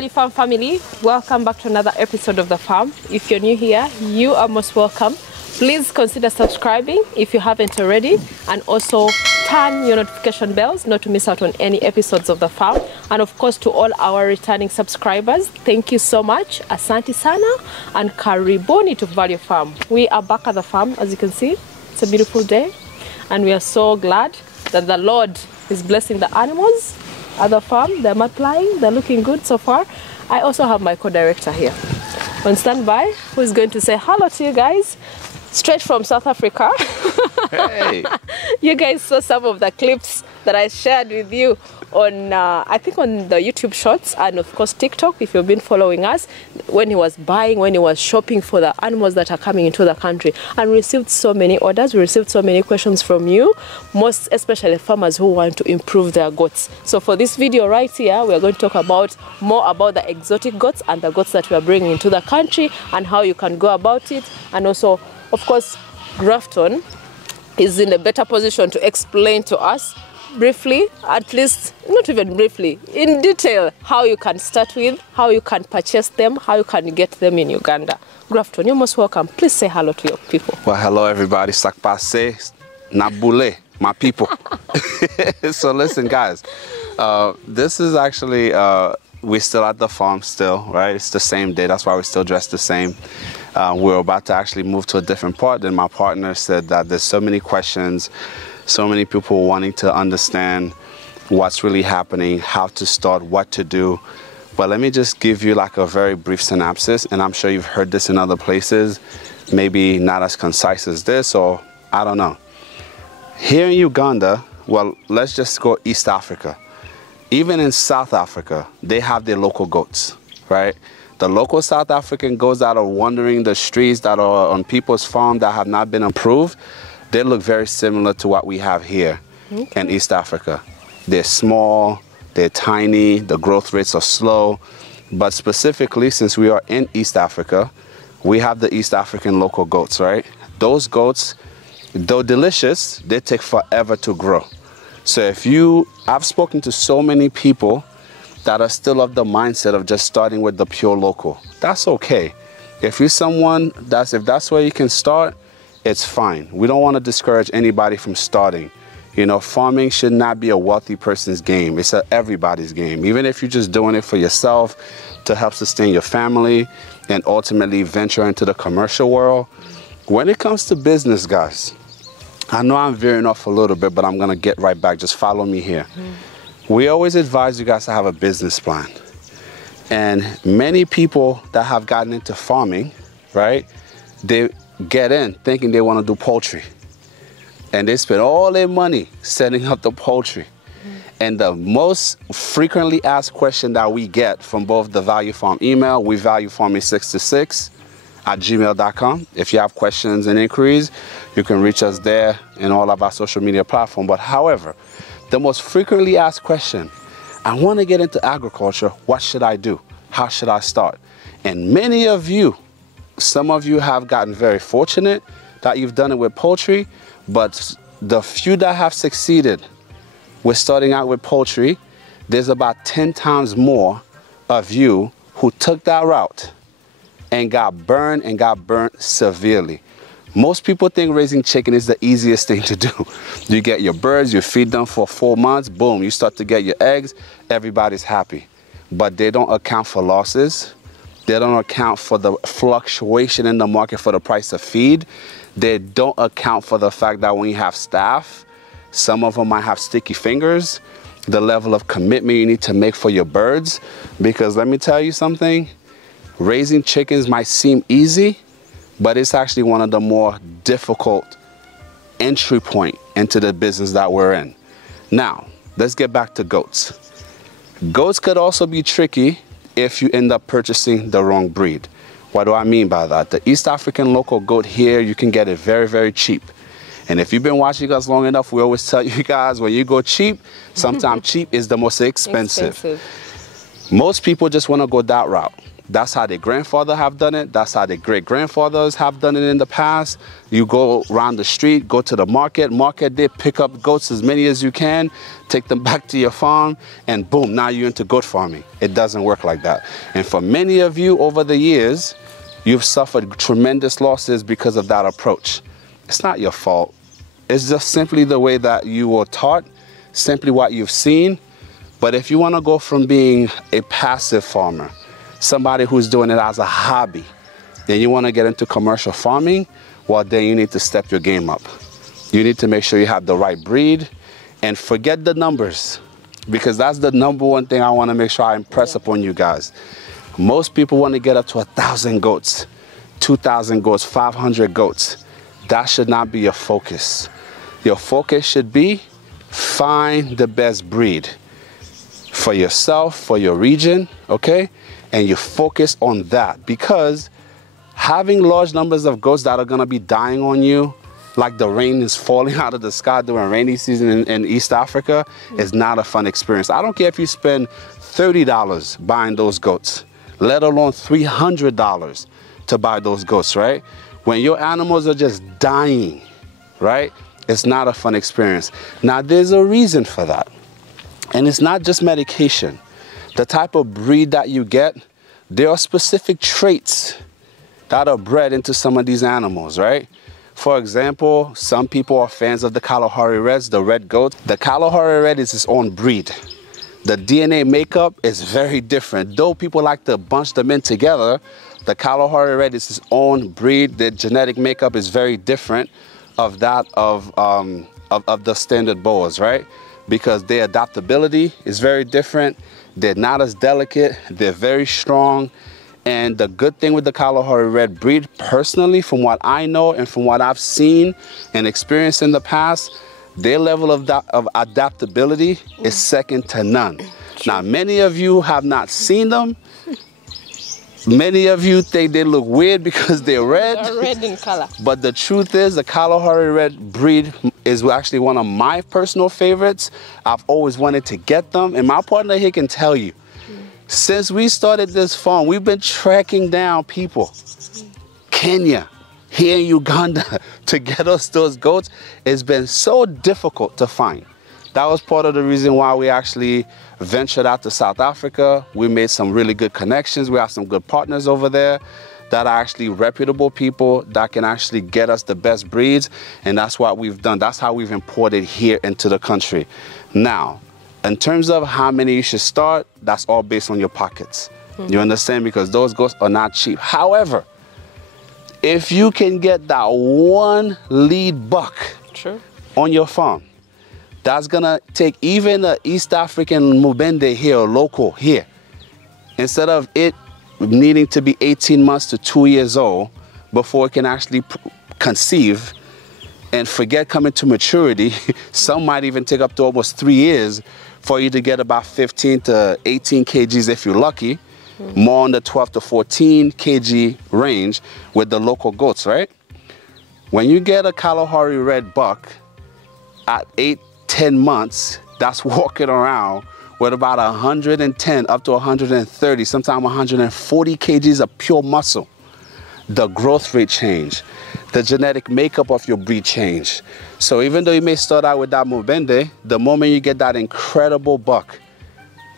Value Farm family, welcome back to another episode of The Farm. If you're new here, you are most welcome. Please consider subscribing if you haven't already, and also turn your notification bells not to miss out on any episodes of The Farm. And of course, to all our returning subscribers, thank you so much. Asante sana and karibuni to Value Farm. We are back at The Farm. As you can see, it's a beautiful day, and we are so glad that the Lord is blessing the animals at The Farm. They're multiplying, they're looking good so far. I also have my co-director here on standby, who is going to say hello to you guys straight from South Africa. Hey. You guys saw some of the clips that I shared with you on, I think on the YouTube shorts, and of course TikTok, if you've been following us, when he was buying, when he was shopping for the animals that are coming into the country. And we received so many orders, we received so many questions from you, most especially farmers who want to improve their goats. So for this video right here, we are going to talk about more about the exotic goats and the goats that we are bringing into the country and how you can go about it. And also, of course, Grafton is in a better position to explain to us briefly, at least not even briefly, in detail, how you can start with, how you can purchase them, how you can get them in Uganda. Grafton, you're most welcome. Please say hello to your people. Well, hello everybody. Sakpase, Nabule, my people. So listen, guys, this is actually, we're still at the farm still, right? It's the same day. That's why we're still dressed the same. We're about to actually move to a different part. And my partner said that there's so many questions, so many people wanting to understand what's really happening, how to start, what to do. But let me just give you like a very brief synopsis, and I'm sure you've heard this in other places, maybe not as concise as this, or I don't know. Here in Uganda, well, let's just go East Africa. Even in South Africa, they have their local goats, right? The local South African goats that are wandering the streets, that are on people's farms that have not been approved, they look very similar to what we have here in East Africa. They're small, they're tiny, the growth rates are slow. But specifically, since we are in East Africa, we have the East African local goats, right? Those goats, though delicious, they take forever to grow. So I've spoken to so many people that are still of the mindset of just starting with the pure local. That's okay. If you're someone if that's where you can start, it's fine. We don't want to discourage anybody from starting. You know, farming should not be a wealthy person's game. It's everybody's game. Even if you're just doing it for yourself to help sustain your family and ultimately venture into the commercial world. When it comes to business, guys, I know I'm veering off a little bit, but I'm going to get right back. Just follow me here. We always advise you guys to have a business plan. And many people that have gotten into farming, right, they get in thinking they want to do poultry. And they spend all their money setting up the poultry. And the most frequently asked question that we get from both the Value Farm email, we value farming 626 @gmail.com. If you have questions and inquiries, you can reach us there in all of our social media platforms. But however, the most frequently asked question, I want to get into agriculture, what should I do? How should I start? And many of you, some of you have gotten very fortunate that you've done it with poultry, but the few that have succeeded with starting out with poultry, there's about 10 times more of you who took that route and got burned severely. Most people think raising chicken is the easiest thing to do. You get your birds, you feed them for 4 months, boom, you start to get your eggs, everybody's happy. But they don't account for losses. They don't account for the fluctuation in the market for the price of feed. They don't account for the fact that when you have staff, some of them might have sticky fingers, the level of commitment you need to make for your birds. Because let me tell you something, raising chickens might seem easy, but it's actually one of the more difficult entry point into the business that we're in. Now, let's get back to goats. Goats could also be tricky if you end up purchasing the wrong breed. What do I mean by that? The East African local goat here, you can get it very, very cheap. And if you've been watching us long enough, we always tell you guys, when you go cheap, sometimes cheap is the most expensive. Most people just want to go that route. That's how their grandfather have done it. That's how their great-grandfathers have done it in the past. You go around the street, go to the market day, pick up goats as many as you can, take them back to your farm, and boom, now you're into goat farming. It doesn't work like that. And for many of you over the years, you've suffered tremendous losses because of that approach. It's not your fault. It's just simply the way that you were taught, simply what you've seen. But if you want to go from being a passive farmer, somebody who's doing it as a hobby, then you want to get into commercial farming, well, then you need to step your game up. You need to make sure you have the right breed and forget the numbers, because that's the number one thing I want to make sure I impress upon you guys. Most people want to get up to 1,000 goats, 2,000 goats, 500 goats. That should not be your focus. Your focus should be find the best breed for yourself, for your region, okay? And you focus on that, because having large numbers of goats that are gonna be dying on you, like the rain is falling out of the sky during rainy season in East Africa, is not a fun experience. I don't care if you spend $30 buying those goats, let alone $300 to buy those goats, right? When your animals are just dying, right? It's not a fun experience. Now, there's a reason for that. And it's not just medication. The type of breed that you get, there are specific traits that are bred into some of these animals, right? For example, some people are fans of the Kalahari Reds, the red goats. The Kalahari Red is its own breed. The DNA makeup is very different. Though people like to bunch them in together, the Kalahari Red is its own breed. The genetic makeup is very different of that of the standard boas, right? Because their adaptability is very different. They're not as delicate. They're very strong. And the good thing with the Kalahari Red breed, personally, from what I know and from what I've seen and experienced in the past, their level of adaptability is second to none. Now, many of you have not seen them. Many of you think they look weird because they're red. They're red in color. But the truth is, the Kalahari Red breed is actually one of my personal favorites. I've always wanted to get them. And my partner here can tell you, since we started this farm, we've been tracking down people. Kenya, here in Uganda, to get us those goats. It's been so difficult to find. That was part of the reason why we actually ventured out to South Africa. We made some really good connections. We have some good partners over there that are actually reputable people that can actually get us the best breeds. And that's what we've done. That's how we've imported here into the country. Now, in terms of how many you should start, that's all based on your pockets. You understand? Because those goats are not cheap. However, if you can get that one lead buck on your farm, that's gonna take even an East African Mubende here, or local here, instead of it needing to be 18 months to 2 years old before it can actually conceive, and forget coming to maturity. Some might even take up to almost 3 years for you to get about 15 to 18 kgs if you're lucky, more on the 12 to 14 kg range with the local goats, right? When you get a Kalahari Red buck at 8-10 months, that's walking around with about 110 up to 130, sometimes 140 kgs of pure muscle. The growth rate change, the genetic makeup of your breed change. So even though you may start out with that Mubende, the moment you get that incredible buck,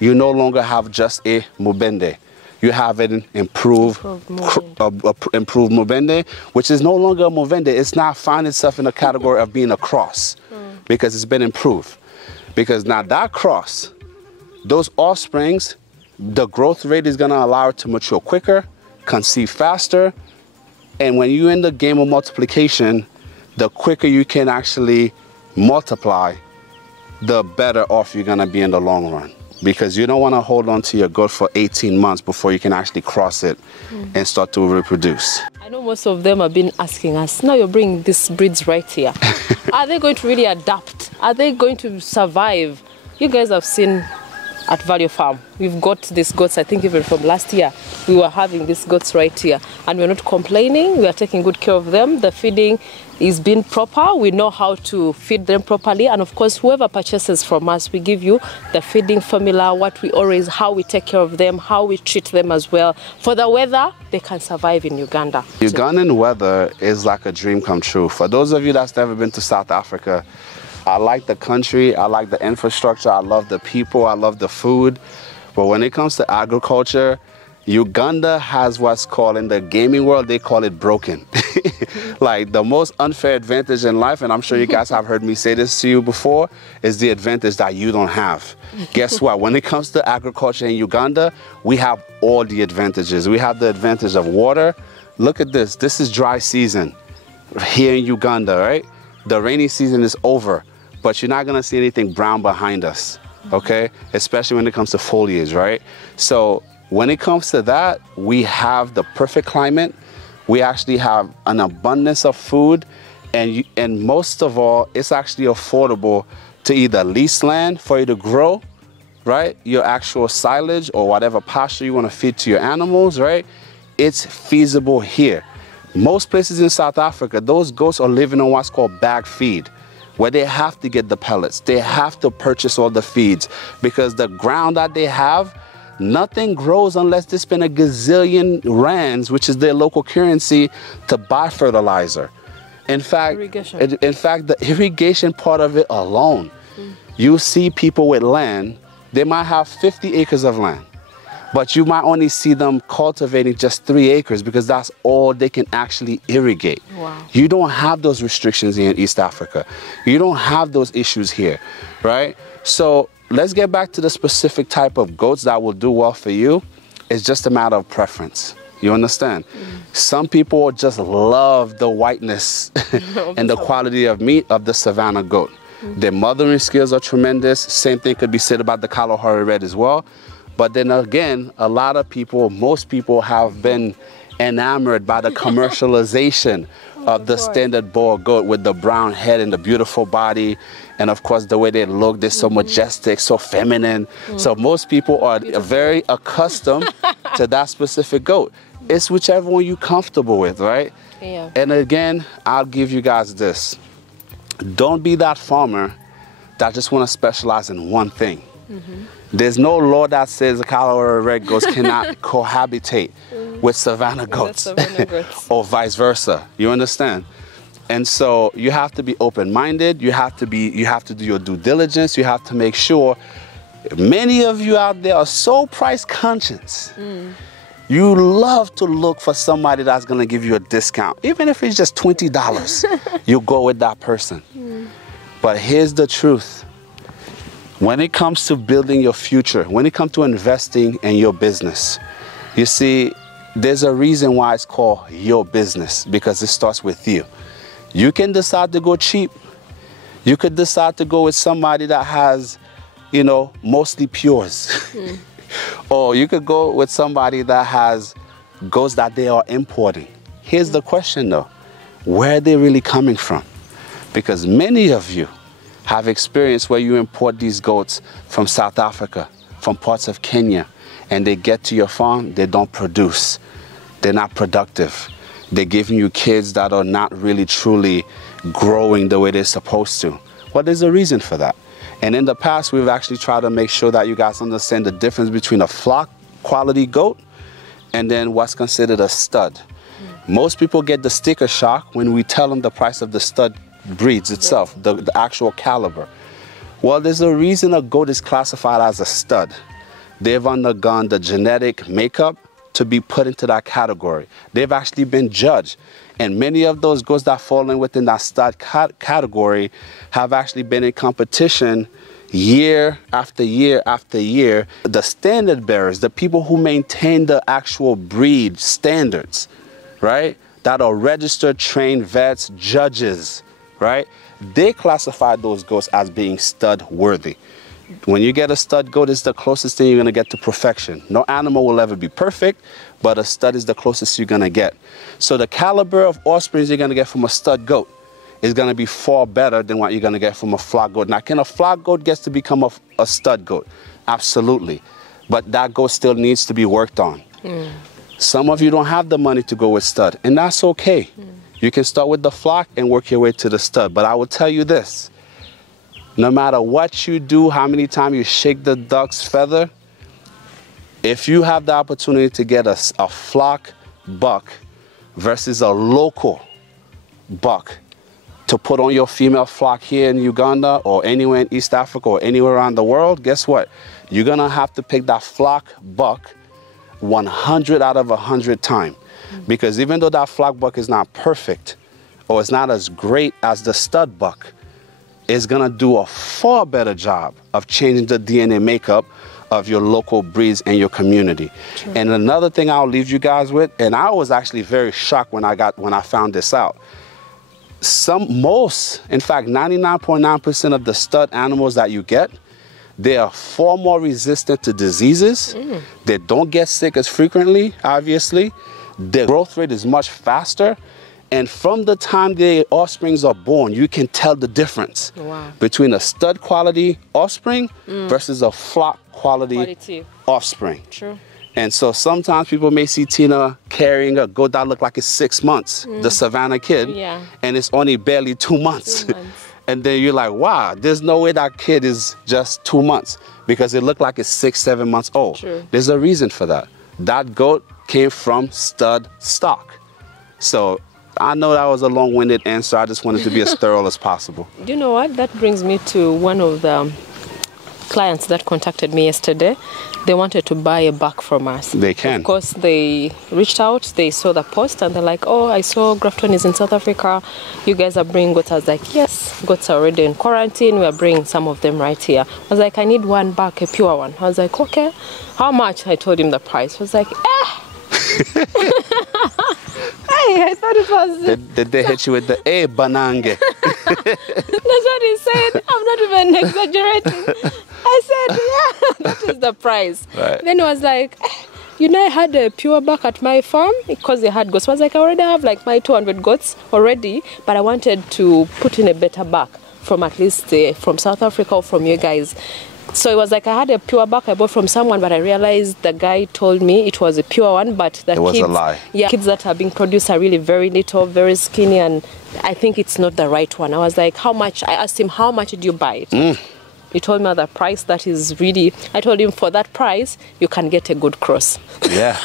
you no longer have just a Mubende. You have an improved Mubende, which is no longer a Mubende. It's not finding itself in the category of being a cross because it's been improved. Because now that cross, those offsprings, the growth rate is gonna allow it to mature quicker, conceive faster, and when you're in the game of multiplication, the quicker you can actually multiply, the better off you're gonna be in the long run. Because you don't wanna hold on to your goat for 18 months before you can actually cross it and start to reproduce. I know most of them have been asking us, now you're bringing these breeds right here. Are they going to really adapt? Are they going to survive? You guys have seen at Value Farm. We've got these goats, I think even from last year, we were having these goats right here. And we're not complaining, we are taking good care of them. The feeding is being proper, we know how to feed them properly. And of course, whoever purchases from us, we give you the feeding formula, how we take care of them, how we treat them as well. For the weather, they can survive in Uganda. Ugandan weather is like a dream come true. For those of you that's never been to South Africa, I like the country, I like the infrastructure, I love the people, I love the food. But when it comes to agriculture, Uganda has what's called, in the gaming world, they call it broken. Like the most unfair advantage in life, and I'm sure you guys have heard me say this to you before, is the advantage that you don't have. Guess what? When it comes to agriculture in Uganda, we have all the advantages. We have the advantage of water. Look at this. This is dry season here in Uganda, right? The rainy season is over, but you're not gonna see anything brown behind us, okay? Especially when it comes to foliage, right? So when it comes to that, we have the perfect climate. We actually have an abundance of food, and most of all, it's actually affordable to either lease land for you to grow, right? Your actual silage or whatever pasture you wanna feed to your animals, right? It's feasible here. Most places in South Africa, those goats are living on what's called bag feed, where they have to get the pellets. They have to purchase all the feeds because the ground that they have, nothing grows unless they spend a gazillion rands, which is their local currency, to buy fertilizer. In fact, the irrigation part of it alone, you see people with land, they might have 50 acres of land, but you might only see them cultivating just 3 acres because that's all they can actually irrigate. Wow. You don't have those restrictions here in East Africa. You don't have those issues here, right? So let's get back to the specific type of goats that will do well for you. It's just a matter of preference. You understand? Some people just love the whiteness and the quality of meat of the Savannah goat. Their mothering skills are tremendous. Same thing could be said about the Kalahari Red as well. But then again, a lot of people, most people have been enamored by the commercialization of the standard Boer goat with the brown head and the beautiful body. And of course, the way they look, they're so majestic, so feminine. So most people are very accustomed to that specific goat. It's whichever one you're comfortable with, right? Yeah. And again, I'll give you guys this. Don't be that farmer that just want to specialize in one thing. There's no law that says the Kalahari Red goats cannot cohabitate with Savannah goats or vice versa. You understand? And so you have to be open-minded. You have to do your due diligence. You have to make sure. Many of you out there are so price conscious. You love to look for somebody that's going to give you a discount. Even if it's just $20, you go with that person. But here's the truth. When it comes to building your future, when it comes to investing in your business, you see, there's a reason why it's called your business, because it starts with you. You can decide to go cheap. You could decide to go with somebody that has, you know, mostly pures. Or you could go with somebody that has goats that they are importing. Here's the question though, where are they really coming from? Because many of you have experienced where you import these goats from South Africa, from parts of Kenya, and they get to your farm, they don't produce. They're not productive. They're giving you kids that are not really truly growing the way they're supposed to. Well, there's a reason for that. And in the past, we've actually tried to make sure that you guys understand the difference between a flock quality goat and then what's considered a stud. Most people get the sticker shock when we tell them the price of the stud breeds itself, the actual caliber. Well, there's a reason a goat is classified as a stud. They've undergone the genetic makeup to be put into that category. They've actually been judged. And many of those goats that fall in within that stud category have actually been in competition year after year after year. The standard bearers, the people who maintain the actual breed standards, right? That are registered, trained vets, judges, right? They classify those goats as being stud worthy. When you get a stud goat, it's the closest thing you're going to get to perfection. No animal will ever be perfect, but a stud is the closest you're going to get. So the caliber of offspring you're going to get from a stud goat is going to be far better than what you're going to get from a flock goat. Now, can a flock goat get to become a stud goat? Absolutely. But that goat still needs to be worked on. Some of you don't have the money to go with stud, and that's okay. You can start with the flock and work your way to the stud. But I will tell you this, no matter what you do, how many times you shake the duck's feather, if you have the opportunity to get a flock buck versus a local buck to put on your female flock here in Uganda or anywhere in East Africa or anywhere around the world, guess what? You're gonna have to pick that flock buck 100 out of 100 times. Because even though that flock buck is not perfect or it's not as great as the stud buck, it's gonna do a far better job of changing the DNA makeup of your local breeds and your community. True. And another thing I'll leave you guys with, and I was actually very shocked when I found this out. In fact, 99.9% of the stud animals that you get, they are far more resistant to diseases. They don't get sick as frequently, obviously. Their growth rate is much faster. And from the time their offsprings are born, you can tell the difference between a stud quality offspring versus a flock quality offspring. True. And so sometimes people may see Tina carrying a goat that look like it's 6 months, the Savannah kid, and it's only barely 2 months. And then you're like, wow, there's no way that kid is just 2 months because it looked like it's 6, 7 months old. True. There's a reason for that. That goat came from stud stock. So I know that was a long-winded answer. I just wanted to be as thorough as possible. You know what? That brings me to one of the clients that contacted me yesterday. They wanted to buy a buck from us. They can. Of course, they reached out, they saw the post, and they're like, oh, I saw Grafton is in South Africa. You guys are bringing goats. I was like, yes, goats are already in quarantine. We are bringing some of them right here. I was like, I need one buck, a pure one. I was like, okay. How much? I told him the price. I was like, Hey, I thought it was... Did they hit you with the banange? That's what he said. I'm not even exaggerating. I said, yeah, that is the price. Right. Then he was like, you know, I had a pure buck at my farm because they had goats. I was like, I already have like my 200 goats already, but I wanted to put in a better buck from at least from South Africa or from you guys. So it was like I had a pure buck I bought from someone, but I realized the guy told me it was a pure one, but the it was a lie. Yeah, kids that are being produced are really very little, very skinny, and I think it's not the right one. I was like, how much? I asked him, how much did you buy it? He told me the price that is really, I told him for that price, you can get a good cross. Yeah,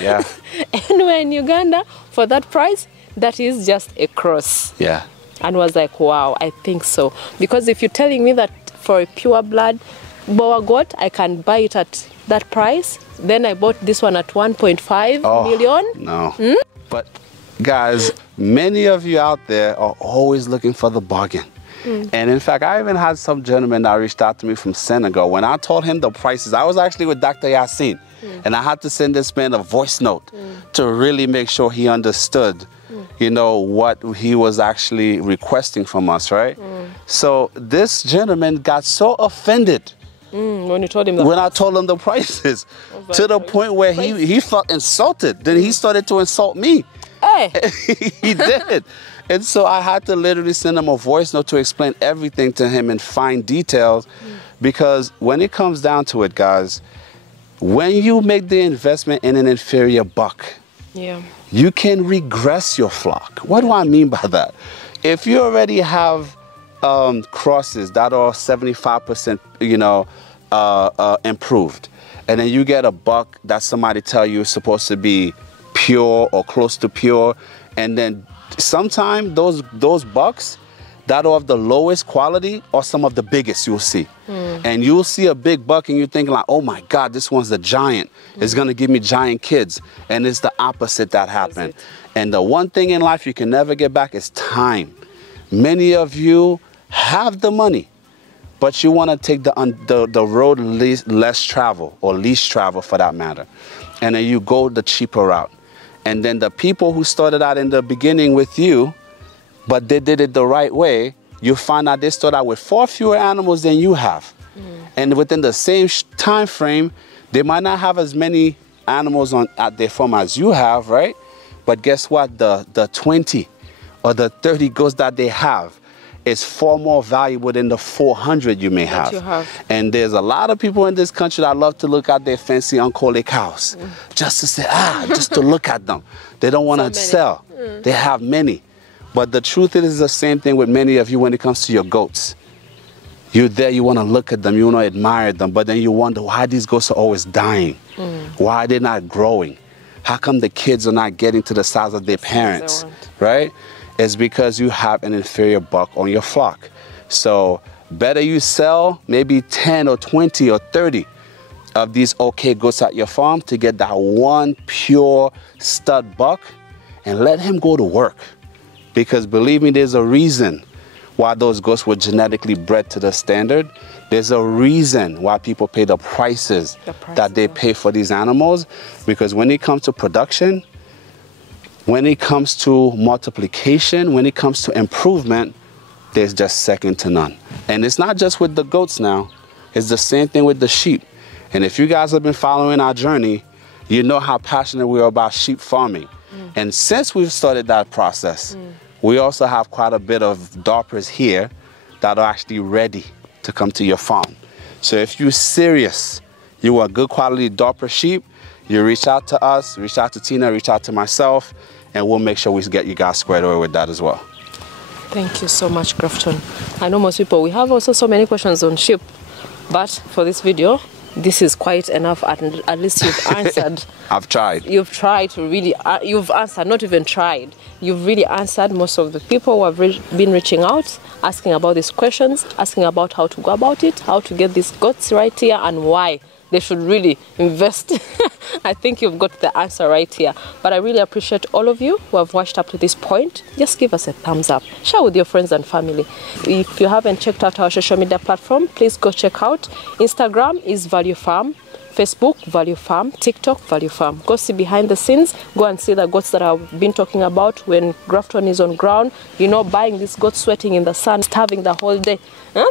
yeah. Anywhere in Uganda, for that price, that is just a cross. Yeah. And was like, wow, I think so. Because if you're telling me that for a pure blood Boer goat, I can buy it at that price. Then I bought this one at 1.5 million. No. But guys, many of you out there are always looking for the bargain. And in fact, I even had some gentleman that reached out to me from Senegal. When I told him the prices, I was actually with Dr. Yassine, and I had to send this man a voice note to really make sure he understood, you know, what he was actually requesting from us, right? So this gentleman got so offended when you told him I told him the prices, to the point where he felt insulted. Then he started to insult me. Hey. He did. And so I had to literally send him a voice note to explain everything to him in fine details. Because when it comes down to it, guys, when you make the investment in an inferior buck, you can regress your flock. What do I mean by that? If you already have crosses that are 75%, you know, improved, and then you get a buck that somebody tell you is supposed to be pure or close to pure, and then sometimes those bucks that are of the lowest quality are some of the biggest you'll see. And you'll see a big buck and you're thinking like, oh my God, this one's a giant. It's gonna give me giant kids. And it's the opposite that happened. And the one thing in life you can never get back is time. Many of you have the money, but you wanna take the road less travel, or least travel for that matter. And then you go the cheaper route. And then the people who started out in the beginning with you, but they did it the right way, you find out they started out with far fewer animals than you have. And within the same time frame, they might not have as many animals at their farm as you have, right? But guess what? The 20 or the 30 goats that they have is far more valuable than the 400 you may have. And there's a lot of people in this country that love to look at their fancy uncoated cows just to say, just to look at them. They don't want to sell. They have many. But the truth is the same thing with many of you when it comes to your goats. You're there, you want to look at them, you want to admire them, but then you wonder why these goats are always dying. Why are they not growing? How come the kids are not getting to the size of their parents, right? It's because you have an inferior buck on your flock. So better you sell maybe 10 or 20 or 30 of these okay goats at your farm to get that one pure stud buck and let him go to work. Because believe me, there's a reason why those goats were genetically bred to the standard. There's a reason why people pay the prices that they pay for these animals. Because when it comes to production, when it comes to multiplication, when it comes to improvement, there's just second to none. And it's not just with the goats now. It's the same thing with the sheep. And if you guys have been following our journey, you know how passionate we are about sheep farming. And since we've started that process, we also have quite a bit of Dorpers here that are actually ready to come to your farm. So if you're serious, you want good quality Dorper sheep, you reach out to us, reach out to Tina, reach out to myself, and we'll make sure we get you guys squared away with that as well. Thank you so much, Grafton. I know most people, we have also so many questions on sheep, but for this video, this is quite enough, and at least you've answered. I've tried. You've tried to really, you've answered, not even tried. You've really answered most of the people who have been reaching out, asking about these questions, asking about how to go about it, how to get these goats right here, and why they should really invest. I think you've got the answer right here. But I really appreciate all of you who have watched up to this point. Just give us a thumbs up. Share with your friends and family. If you haven't checked out our social media platform, please go check out. Instagram is Value Farm. Facebook, Value Farm. TikTok, Value Farm. Go see behind the scenes. Go and see the goats that I've been talking about when Grafton is on ground. You know, buying these goats, sweating in the sun, starving the whole day.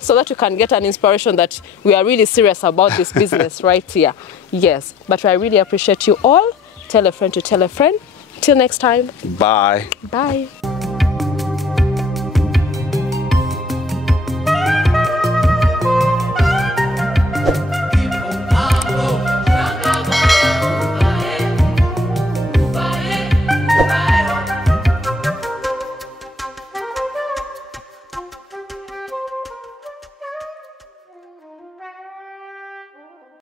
So that you can get an inspiration that we are really serious about this business right here. Yes, but I really appreciate you all. Tell a friend to tell a friend. Till next time. Bye. Bye.